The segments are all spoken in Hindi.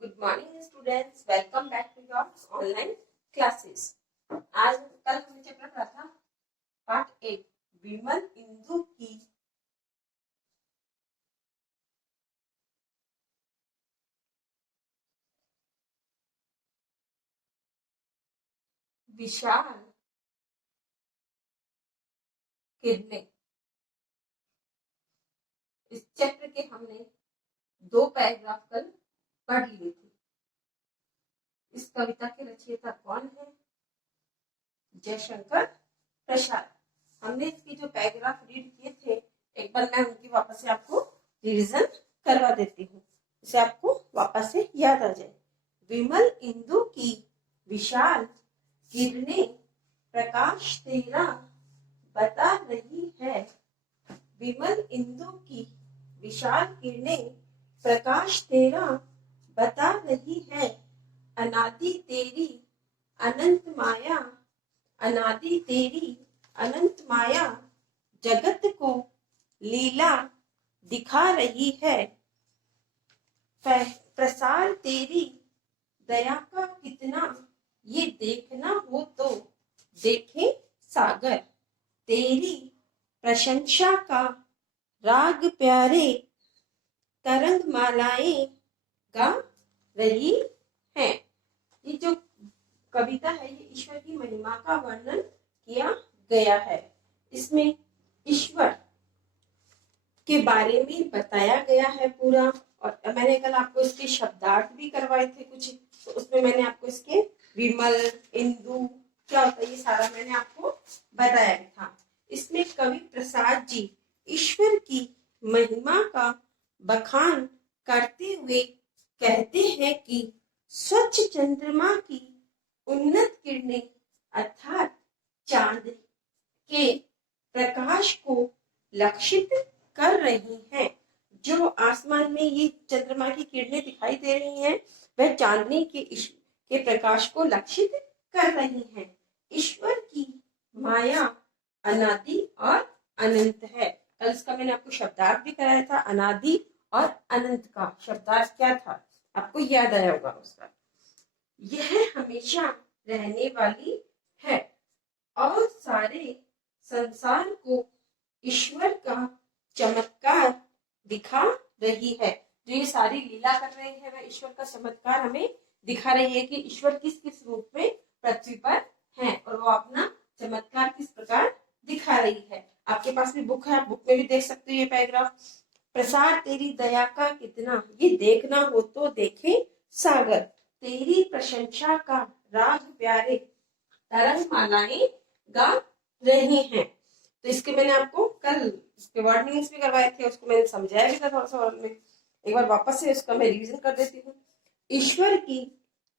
Good morning students, welcome back to your online classes. आज कल हमने चैप्टर पढ़ा था पार्ट 8 विमल इंदु की विशाल किरणें। इस चैप्टर के हमने 2 पैराग्राफ कल पढ़ लिए थे। इस कविता के रचयिता कौन है? जयशंकर प्रसाद। हमने इसके जो पैराग्राफ रीड किए थे, एक बार मैं उनकी वापस से आपको रिवीजन करवा देती हूँ, इसे आपको वापस से याद आ जाए। विमल इंदु की विशाल किरणें प्रकाश तेरा बता रही है। विमल इंदु की विशाल किरणें प्रकाश तेरा बता रही है। अनादि तेरी अनंत माया, अनादि तेरी अनंत माया जगत को लीला दिखा रही है। प्रसार तेरी दया का कितना, ये देखना हो तो देखे सागर। तेरी प्रशंसा का राग प्यारे तरंग मालाएं गा रही हैं। ये जो कविता है, ये ईश्वर की महिमा का वर्णन किया गया है। इसमें ईश्वर के बारे में बताया गया है पूरा। और मैंने कल आपको इसके शब्दार्थ भी करवाए थे कुछ, तो उसमें मैंने आपको इसके विमल इंदु क्या होता है ये सारा मैंने आपको बताया था। इसमें कवि प्रसाद जी ईश्वर की महिमा का बखान करते हुए कहते हैं कि स्वच्छ चंद्रमा की उन्नत किरणें अर्थात चांद के प्रकाश को लक्षित कर रही हैं। जो आसमान में ये चंद्रमा की किरणें दिखाई दे रही हैं, वह चांदनी के प्रकाश को लक्षित कर रही हैं। ईश्वर की माया अनादि और अनंत है। कल इसका मैंने आपको शब्दार्थ भी कराया था। अनादि और अनंत का शब्दार्थ क्या था, आपको याद आया होगा उसका। यह हमेशा रहने वाली है और सारे संसार को ईश्वर का चमत्कार दिखा रही है। जो ये सारी लीला कर रहे हैं, वह ईश्वर का चमत्कार हमें दिखा रही है कि ईश्वर किस किस रूप में पृथ्वी पर है और वो अपना चमत्कार किस प्रकार दिखा रही है। आपके पास भी बुक है, आप बुक में भी देख सकते हो ये पैराग्राफ। प्रसार तेरी दया का कितना, ये देखना हो तो देखे सागर। तेरी प्रशंसा का राग प्यारे तरंग मालाएं गा रहे हैं। तो इसके मैंने आपको कल इसके वर्ड मीनिंग्स भी करवाए थे, उसको मैंने समझाया भी था थोड़ा सा में। एक बार वापस से उसका मैं रिवीजन कर देती हूँ। ईश्वर की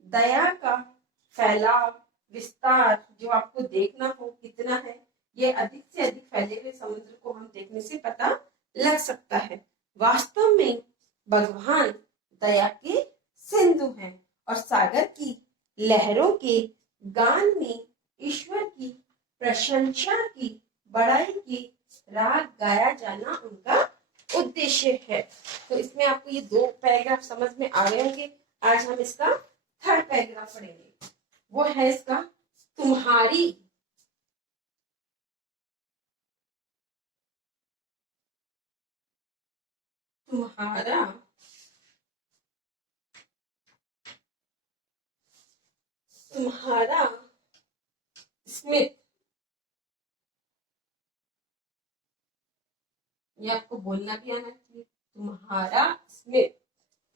दया का फैलाव विस्तार जो आपको देखना हो कितना है, ये अधिक से अधिक फैले हुए समुद्र को हम देखने से पता लग सकता है। वास्तव में भगवान दया के सिंधु हैं और सागर की लहरों के गान में ईश्वर की प्रशंसा की बड़ाई की राग गाया जाना उनका उद्देश्य है। तो इसमें आपको ये 2 पैराग्राफ समझ में आ गए होंगे। आज हम इसका 3rd पैराग्राफ पढ़ेंगे। वो है इसका तुम्हारी तुम्हारा तुम्हारा स्मित। ये आपको बोलना भी आना चाहिए, तुम्हारा स्मित।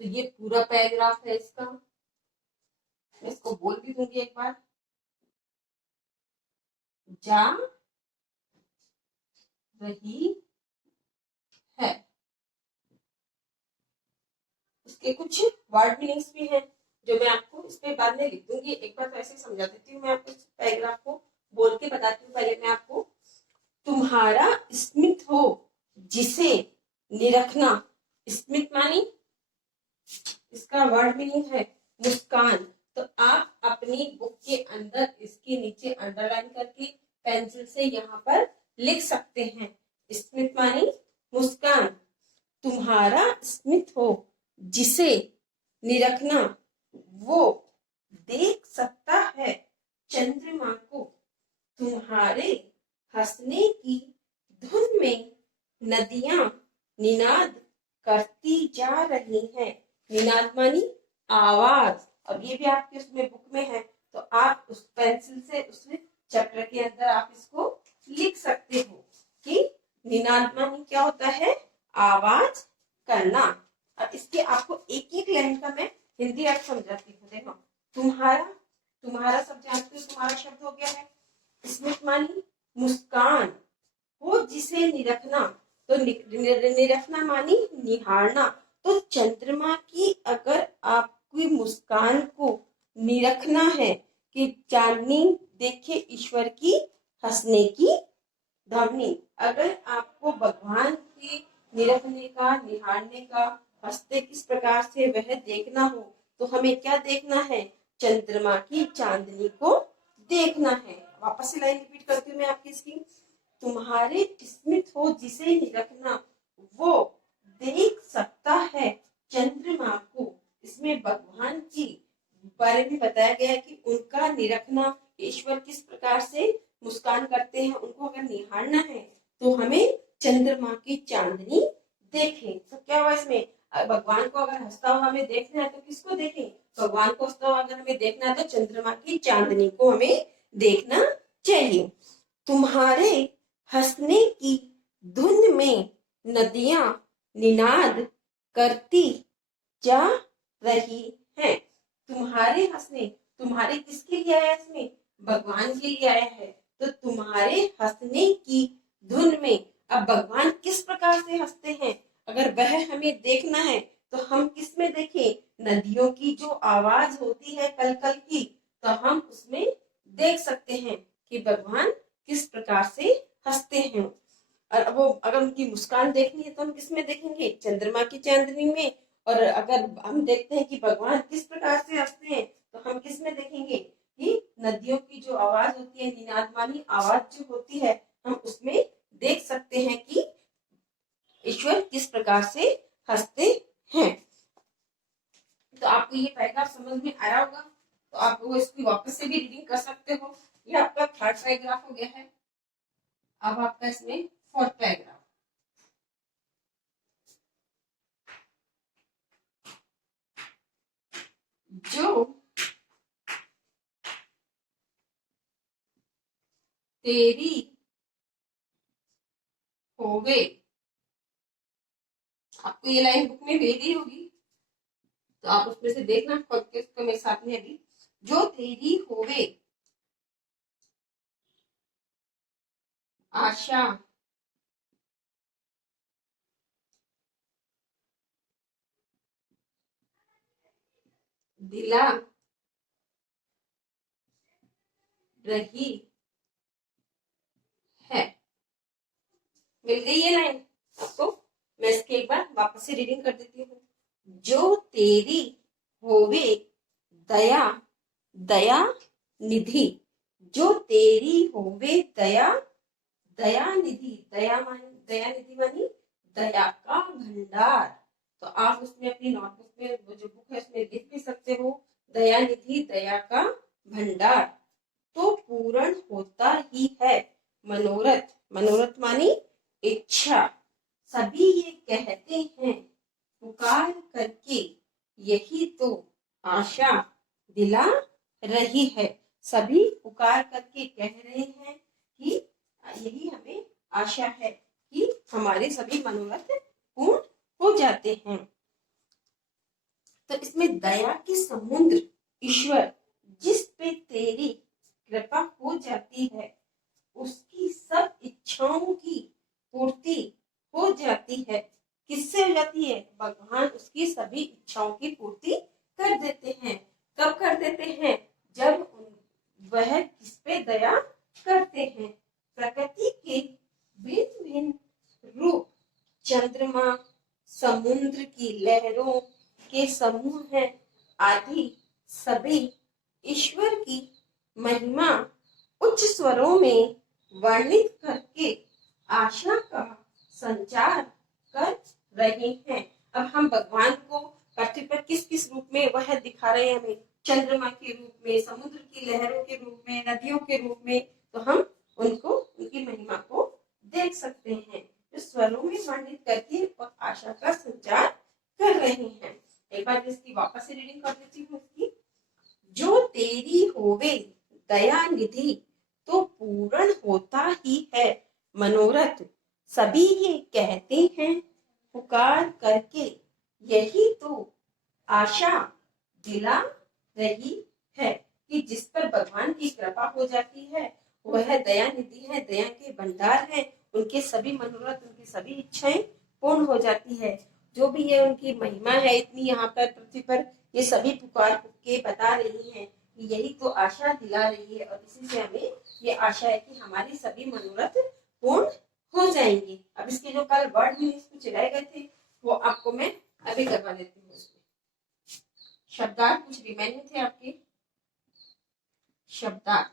तो ये पूरा पैराग्राफ है इसका। मैं इसको बोल भी दूंगी एक बार। जा रही है। उसके कुछ वर्ड मीनिंग्स भी हैं जो मैं आपको इस पे बाद में लिख दूंगी। एक बार तो ऐसे समझा देती हूँ मैं आपको, इस पैराग्राफ को बोल के बताती हूँ पहले मैं आपको। तुम्हारा स्मित हो जिसे निरखना। स्मित मानी इसका वर्ड मीनिंग है मुस्कान। तो आप अपनी बुक के अंदर इसके नीचे अंडरलाइन करके पेंसिल से यहाँ पर लिख सकते हैं। स्मित मानी मुस्कान। तुम्हारा स्मित हो जिसे निरखना वो देख सकता है चंद्रमा को। तुम्हारे हंसने की धुन में नदियां निनाद करती जा रही हैं। निनाद मानी आवाज। अब ये भी आपके उसमें बुक में है, तो आप उस पेंसिल से उस चैप्टर के अंदर आप इसको लिख सकते हो कि निनाद मानी क्या होता है, आवाज करना। अब इसके आपको एक एक लाइन का मैं हिंदी अर्थ समझाती हूँ। देखो, तुम्हारा, तुम्हारा सब जानते हो, तुम्हारा शब्द हो गया है। स्मित मानी मुस्कान हो जिसे निरखना, तो निरखना मानी निहारना। तो चंद्रमा की अगर आपकी मुस्कान को निरखना है कि चांदनी देखे ईश्वर की हंसने की ध्वनि, अगर आपको भगवान के निरखने का, निहारने का, हंसते किस प्रकार से वह देखना हो, तो हमें क्या देखना है, चंद्रमा की चांदनी को देखना है। वापस से लाइन रिपीट करती हूँ मैं आपकी इसकी। तुम्हारे स्मित हो जिसे निरखना वो देख सकता है चंद्रमा को। इसमें भगवान की बारे में बताया गया है कि उनका निरखना, ईश्वर किस प्रकार से मुस्कान करते हैं, उनको अगर निहारना है तो हमें चंद्रमा की चांदनी देखें। तो क्या हुआ इसमें, भगवान को अगर हंसता हुआ हमें देखना है तो किसको देखें, भगवान को हंसता हुआ अगर हमें देखना है तो चंद्रमा की चांदनी को हमें देखना चाहिए। तुम्हारे हंसने की धुन में नदियां निनाद करती जा रही हैं। तुम्हारे हंसने, तुम्हारे किसके लिए आया इसमें, भगवान के लिए आया है। तो तुम्हारे हंसने की धुन में, अब भगवान किस प्रकार से हंसते हैं अगर वह हमें देखना है तो हम किस में देखें, नदियों की जो आवाज होती है कल कल की, तो हम उसमें देख सकते हैं कि भगवान किस प्रकार से हंसते हैं। और वो अगर उनकी मुस्कान देखनी है तो हम किस में देखेंगे, चंद्रमा की चांदनी में। और अगर हम देखते हैं कि भगवान किस प्रकार से हंसते हैं तो हम किस में देखेंगे, कि नदियों की जो आवाज होती है, निनादमानी आवाज जो होती है, हम उसमें देख सकते हैं कि ईश्वर किस प्रकार से हंसते हैं। तो आपको ये पैराग्राफ समझ में आया होगा, तो आप वो इसकी वापस से भी रीडिंग कर सकते हो। ये आपका थर्ड पैराग्राफ हो गया है। अब आपका इसमें फोर्थ पैराग्राफ, जो तेरी होवे, आपको ये लाइन बुक में भेज दी होगी तो आप उसमें से देखना खोल के, उसको मेरे साथ में अभी, जो तेरी होवे आशा दिला रही है। मिल गई ये लाइन आपको, मैं इसके एक बार वापस से रीडिंग कर देती हूँ। जो तेरी होवे दया दया निधि, जो तेरी होवे दया दया निधि, दया निधि मानी दया का भंडार। तो आप उसमें अपनी नोटबुक में वो जो बुक है उसमें लिख भी सकते हो, दया निधि दया का भंडार तो पूर्ण होता ही है मनोरथ। मनोरथ मानी इच्छा। सभी ये कहते हैं पुकार करके यही तो आशा दिला रही है। सभी पुकार करके कह रहे हैं कि यही हमें आशा है कि हमारे सभी मनोरथ पूर्ण हो जाते हैं। तो इसमें दया की समुद्र ईश्वर जिस पे तेरी कृपा हो जाती है उसकी सब इच्छाओं की पूर्ति हो जाती है। किससे हो जाती है, भगवान उसकी सभी इच्छाओं की पूर्ति कर देते हैं। कब कर देते हैं, जब वह किस पे दया करते हैं। प्रकृति के भिन्न भिन्न रूप, चंद्रमा, समुद्र की लहरों के समूह हैं आदि सभी ईश्वर की महिमा उच्च स्वरों में वर्णित करके आशा का संचार कर रहे हैं। अब हम भगवान को पृथ्वी पर किस किस रूप में वह दिखा रहे हैं हमें, चंद्रमा के रूप में, समुद्र की लहरों के रूप में, नदियों के रूप में, तो हम उनको उनकी महिमा को देख सकते हैं, जो स्वरों में वर्णित करके और आशा का संचार कर रहे हैं। एक बार इसकी वापस से रीडिंग कर देती हूँ इसकी। जो तेरी होवे दया निधि, तो पूर्ण होता ही है मनोरथ, सभी ये कहते हैं पुकार करके, यही तो आशा दिला रही है, कि जिस पर भगवान की कृपा हो जाती है वह दया निधि है, दया के भंडार है, उनके सभी मनोरथ, उनकी सभी इच्छाएं पूर्ण हो जाती है। जो भी ये उनकी महिमा है इतनी यहाँ पर पृथ्वी पर, ये सभी पुकार के बता रही हैं कि यही तो आशा दिला रही है, और इसी से हमें ये आशा है कि हमारी सभी मनोरथ पूर्ण हो जाएंगे। अब इसके जो कल वर्ड मीनिंग्स कुछ रह गए थे वो आपको मैं अभी करवा देती हूँ। शब्दार्थ कुछ रिमेनिंग थे आपके। शब्दार्थ,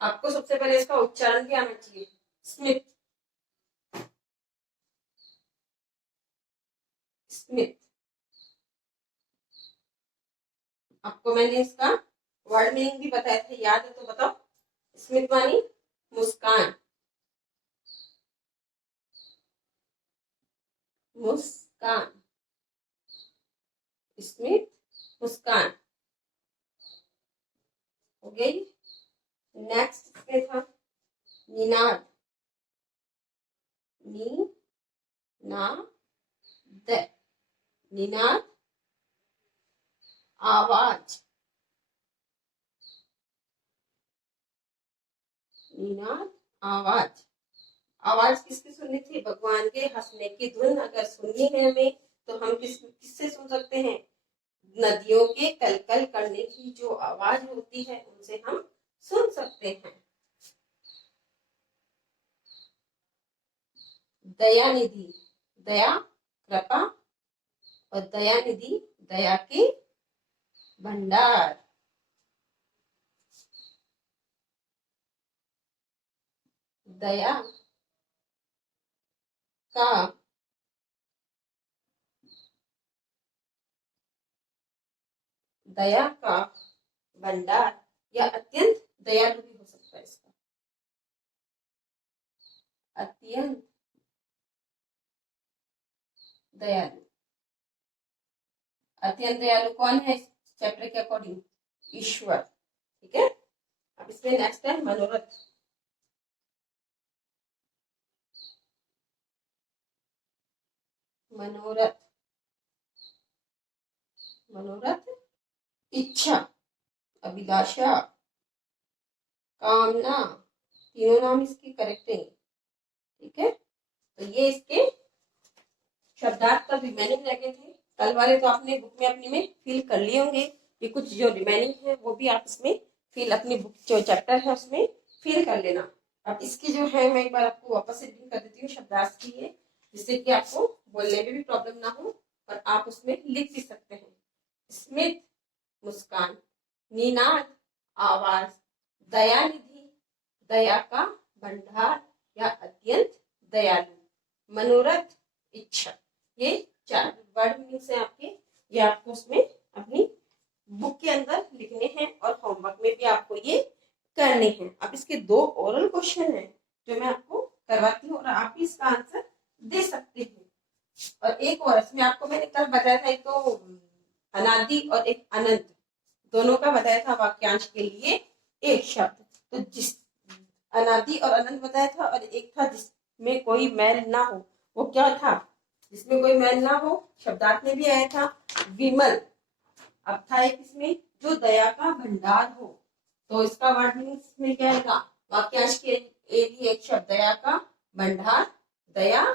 आपको सबसे पहले इसका उच्चारण क्या आना चाहिए, स्मित, स्मित। आपको मैंने इसका वर्ड मीनिंग भी बताया था, याद है तो बताओ। स्मित मानी मुस्कान, मुस्कान, स्मित मुस्कान हो गई। नेक्स्ट इसमें था निनाद, नी ना द, निनाद आवाज, निनाद आवाज। आवाज किसकी सुननी थी, भगवान के हंसने की धुन अगर सुननी है हमें तो हम किससे सुन सकते हैं, नदियों के कलकल करने की जो आवाज होती है उनसे हम सुन सकते हैं। दयानिधि, दया कृपा, और दयानिधि दया के भंडार। दया का दया का भंडार, या अत्यंत दयालु भी हो सकता है इसका, अत्यंत दयालु। अत्यंत दयालु कौन है इस चैप्टर के अकॉर्डिंग, ईश्वर। ठीक है, अब इसमें नेक्स्ट है मनोरथ। मनोरथ, मनोरथ इच्छा, अभिलाषा, कामना, तीनों नाम इसके करेक्ट है। ठीक है, तो ये इसके शब्दार्थ का रिमेनिंग रह गए थे। कल वाले तो आपने बुक में अपने में फिल कर लिए होंगे, कि कुछ जो रिमेनिंग है वो भी आप इसमें फिल, अपनी बुक जो चैप्टर है उसमें फिल कर लेना। अब इसकी जो है मैं एक बार आपको वापस से रीडिंग कर देती हूँ शब्दार्थ की है, जिससे कि आपको बोलने में भी प्रॉब्लम ना हो और आप उसमें लिख भी सकते हैं। स्मित मुस्कान, निनाद आवाज, दयानिधि दया का भंडार या अत्यंत दयालु, मनोरथ इच्छा। ये 4 वर्ड मीनिंग्स हैं आपके, ये आपको उसमें अपनी बुक के अंदर लिखने हैं और होमवर्क में भी आपको ये करने हैं। अब इसके 2 ओरल क्वेश्चन हैं जो मैं आपको करवाती हूँ और आप भी इसका आंसर दे सकते हैं। और एक और इसमें आपको मैंने कल बताया था, एक तो अनादि और एक अनंत, दोनों का बताया था वाक्यांश के लिए एक शब्द। तो जिस अनादि और अनंत बताया था, और एक था जिसमें कोई मैल ना हो, वो क्या था, जिसमें कोई मैल ना हो, शब्दार्थ में भी आया था विमल। अब था एक इसमें जो दया का भंडार हो, तो इसका वर्ड मीनिंग में क्या आएगा, वाक्यांश के लिए एक शब्द दया का भंडार, दया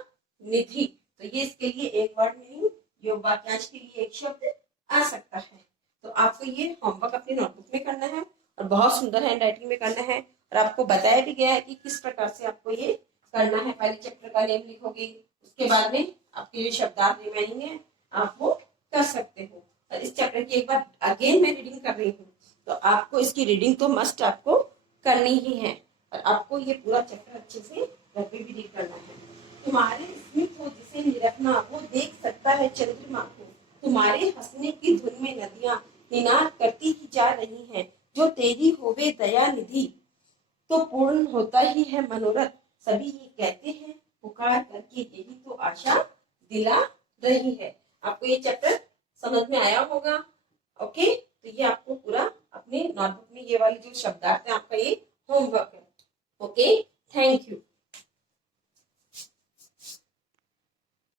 निधि, तो ये इसके लिए एक वर्ड मीनिंग, योग वाक्यांश के लिए एक शब्द आ सकता है। तो आपको ये होमवर्क अपनी नोटबुक में करना है और बहुत सुंदर हैंड राइटिंग में करना है, और आपको बताया भी गया है कि किस प्रकार से आपको ये करना है। पहले चैप्टर का नेम लिखोगे, उसके बाद में आपके जो शब्दार्थ रिमेनिंग है आप वो कर सकते हो। और इस चैप्टर की एक बार अगेन मैं रीडिंग कर रही हूँ, तो आपको इसकी रीडिंग तो मस्ट आपको करनी ही है। और आपको ये पूरा चैप्टर अच्छे से घर पे भी रीड करना है। तुम्हारे स्मित हो जिसे निरखना, वो देख सकता है चंद्रमा को। तुम्हारे हंसने की धुन में नदियां निनाद करती ही जा रही हैं। जो तेरी होवे दया निधि, तो पूर्ण होता ही है मनोरथ। सभी ये कहते हैं पुकार करके, यही तो आशा दिला रही है। आपको ये चैप्टर समझ में आया होगा। ओके, तो ये आपको पूरा अपने नोटबुक में ये वाले जो शब्दार्थ है आपका ये होमवर्क है। Okay, thank you.